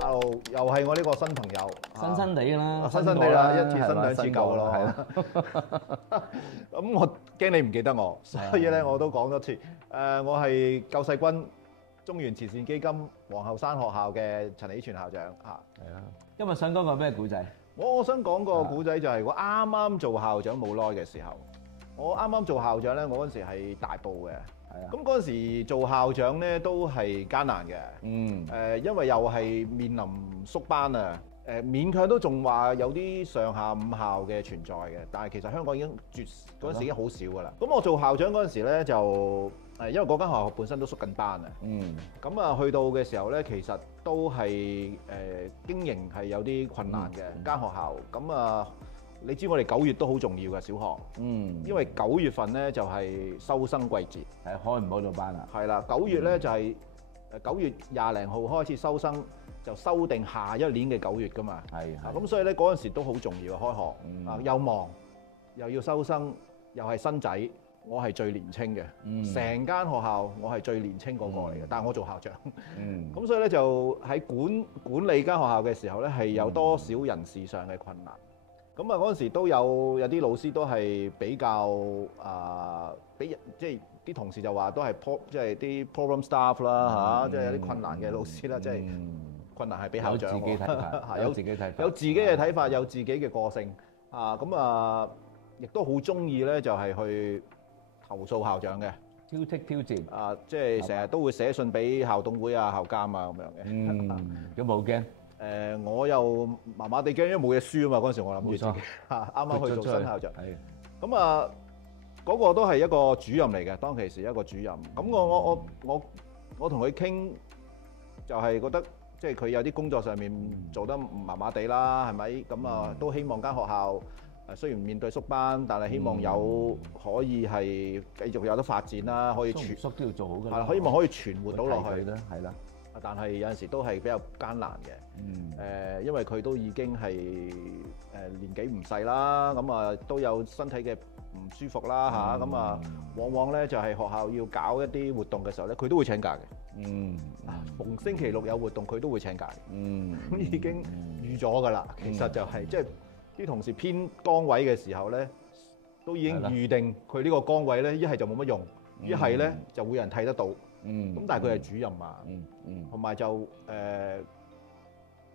Hello，又係我呢個新朋友，新新地啦，新地啦，一次新兩次新舊咯，係啦。咁我驚你唔記得我，所以咧我都講多次。我係救世軍中原慈善基金皇后山學校嘅陳喜全校長嚇。係啦。今日想講個咩古仔？我想講個古仔就係我啱啱做校長冇耐嘅時候，我啱啱做校長咧，我嗰陣時係大埔嘅。係啊。咁嗰陣時做校長咧都係艱難嘅。因為又係面臨縮班啊。勉強都仲話有啲上下午校嘅存在嘅，但係其實香港已經嗰陣時已經好少㗎啦。咁我做校長嗰陣時咧就因為嗰間學校本身都縮緊班啊。咁啊去到嘅時候咧，其實都係經營係有啲困難嘅間學校。咁啊，你知我哋9月都好重要嘅小學。因為9月份咧就係收生季節，係開唔到班啦。係啦，9月咧就係9月20零號開始收生。就修訂下一年嘅9月㗎嘛，咁所以咧嗰陣時都好重要啊！開學又忙又要收生，又係新仔，我係最年青嘅，成間學校我係最年青嗰個嚟嘅，但係我做校長，咁所以咧就喺管理間學校嘅時候咧係有多少人事上嘅困難，咁啊嗰陣時都有啲老師都係比較即係啲同事就話都係即係啲 problem staff 啦嚇，即係有啲困難嘅老師啦，即係。困難係俾校長有自己睇法，有自己睇法，有自己嘅睇法，有自己嘅個性咁啊，亦都好中意咧，就係去投訴校長嘅，挑剔挑戰即係成日都會寫信俾校董會啊、校監啊咁樣嘅。有冇驚？我又麻麻地驚，因為冇嘢輸啊嘛。嗰陣時我諗住自己啱啱去做新校長，咁啊嗰個都係一個主任嚟嘅，當其時一個主任。咁我同佢傾，就係覺得。即係佢有啲工作上面做得麻麻地啦，係咪？咁啊都希望間學校雖然面對縮班，但係希望可以係繼續有得發展啦，可以縮都要做好㗎。係啦，希望可以存活到落去啦，係啦。但係有陣時都係比較艱難嘅。因為佢都已經係年紀唔細啦，咁啊都有身體嘅唔舒服啦嚇，咁啊往往咧就係學校要搞一啲活動嘅時候咧，佢都會請假嘅。逢星期六有活動，佢都會請假嘅。咁已經預咗㗎啦。其實就係即係啲同事編崗位嘅時候咧，都已經預定佢呢個崗位咧，一係就冇乜用，一係咧就會有人睇得到。咁但係佢係主任嘛，同埋就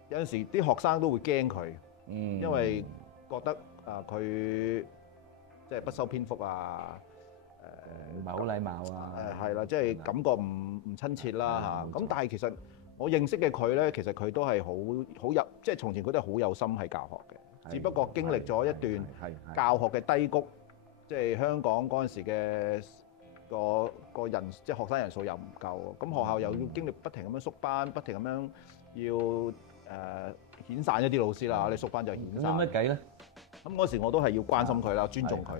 有陣時啲學生都會驚佢，因為覺得佢即係不修邊幅啊。唔係好禮貌啊！係啦，即係感覺唔親切啦嚇。咁但係其實我認識嘅佢咧，其實佢都係好有，即係從前佢都係好有心喺教學嘅。只不過經歷咗一段教學嘅低谷，即係香港嗰陣時嘅個人，即係學生人數又唔夠，咁學校又要經歷不停咁樣縮班，不停咁樣要遣散一啲老師啦。你縮班就遣散。有乜計咧？咁嗰時我都係要關心佢啦，尊重佢。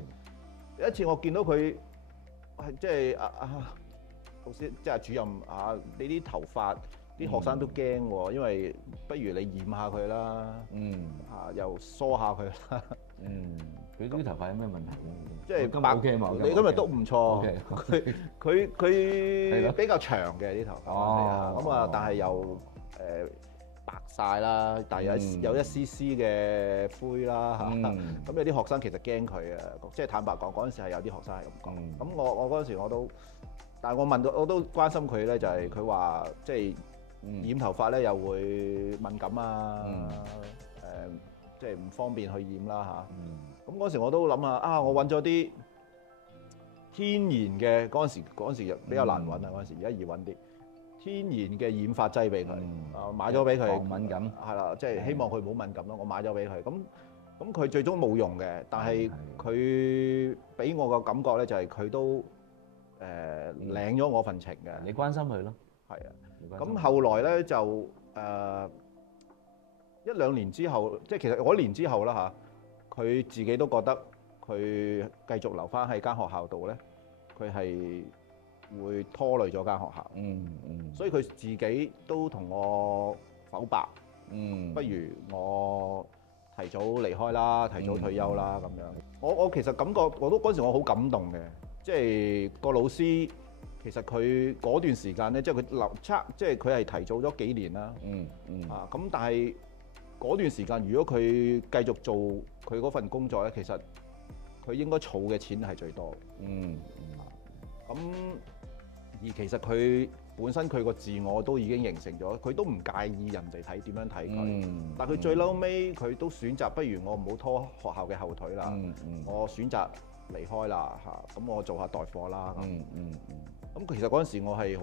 有一次我見到佢。即係老師，即係主任你啲頭髮啲學生都驚喎，因為不如你染下佢啦，又梳下佢啦。佢啲頭髮有咩問題？即係白嘅嘛，你今日都唔錯。佢比較長嘅啲頭髮，咁啊，但係又白晒啦，但係有一絲絲嘅灰啦嚇。咁有啲學生其實驚佢啊，即係坦白講，嗰陣時係有啲學生係咁講。咁我嗰陣時我都，但係我都關心佢咧，就係佢話即係染頭髮咧又會敏感啊，即係唔方便去染啦嚇。咁嗰時我都諗下我揾咗啲天然嘅，嗰陣時比較難揾啊，嗰陣時而家易揾啲。天然嘅染髮劑俾佢，買咗俾佢，防敏感係啦，即係希望佢唔好敏感咯。我買咗俾佢，咁佢最終冇用嘅，但係佢俾我個感覺咧就係佢都領咗我份情嘅。你關心佢咯，係啊。咁後來咧就一兩年之後，即係其實嗰年之後啦嚇，佢自己都覺得佢繼續留翻喺間學校度咧，佢係會拖累咗間學校，所以佢自己都同我剖白，不如我提早離開啦，提早退休啦咁樣。我其實感覺我都嗰陣時我好感動嘅，即係個老師其實佢嗰段時間咧，即係佢留測，即係佢係提早咗幾年啦。咁但係嗰段時間，如果佢繼續做佢嗰份工作咧，其實佢應該儲嘅錢係最多嘅。咁而其實佢本身佢個自我都已經形成咗，佢都唔介意人哋睇點樣睇佢。但係佢最嬲尾佢都選擇，不如我唔好拖學校嘅後腿啦。我選擇離開啦嚇，咁我做下代課啦。咁其實嗰陣時我係好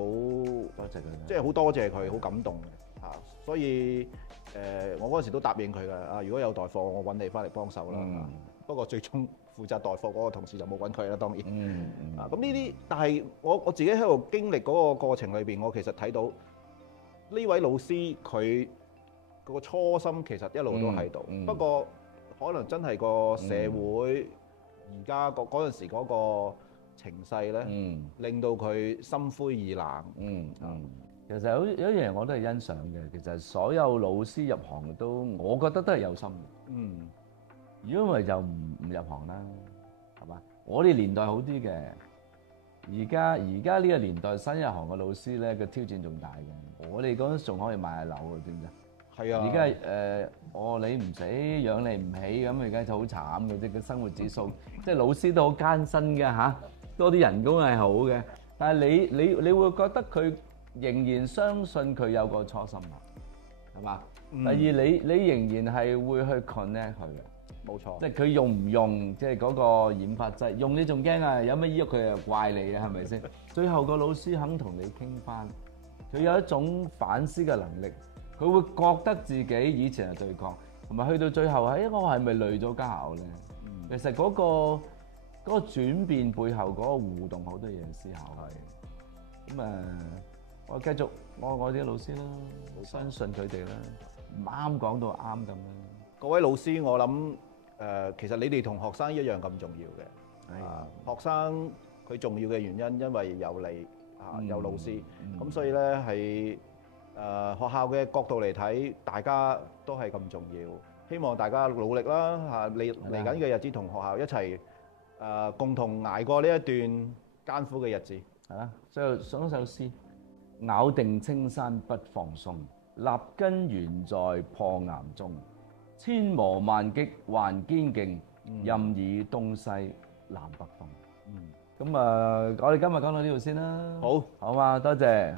多謝佢，即係好多謝佢，好感動嘅嚇。所以我嗰陣時都答應佢嘅啊，如果有代課，我揾你翻嚟幫手啦。不過最終負責代課嗰個同事就冇揾佢啦，當然。咁呢啲，但係我自己喺度經歷嗰個過程裏邊，我其實睇到呢位老師佢個初心其實一路都喺度。不過可能真係個社會而家嗰陣時嗰個情勢咧，令到佢心灰意冷。其實有一樣嘢我都係欣賞嘅，其實所有老師入行都，我覺得都係有心嘅。如果唔係就唔入行啦，係嘛？我哋年代好啲嘅，而家呢個年代新入行嘅老師咧，個挑戰仲大嘅。我哋嗰陣仲可以買下樓嘅，知唔知啊？係啊！而家你唔死養你唔起咁，而家就好慘嘅啫。個生活指數，即係老師都好艱辛嘅嚇，多啲人工係好嘅，但係你會覺得佢仍然相信佢有個初心啊，係嘛？第二你仍然係會去 connect 佢嘅。冇錯，即係佢用唔用，即係嗰個染髮劑用你仲驚啊！有乜醫佢又怪你啊？係咪先？最後個老師肯同你傾翻，佢有一種反思嘅能力，佢會覺得自己以前係對抗，同埋去到最後我係咪累咗間校咧？其實嗰個轉變背後嗰個互動好多嘢思考係。咁我繼續我啲老師啦，相信佢哋啦，唔啱講到啱咁啦。各位老師，我諗。其實你哋同學生一樣咁重要嘅。學生佢重要嘅原因，因為有你有老師，咁所以咧係學校嘅角度嚟睇，大家都係咁重要。希望大家努力啦嚇，嚟緊嘅日子同學校一齊共同捱過呢一段艱苦嘅日子。係啦，最後想一首詩：咬定青山不放鬆，立根原在破岩中。千磨萬擊還堅勁，任以東西南北風。咁我哋今日講到呢度先啦。好嘛，多謝。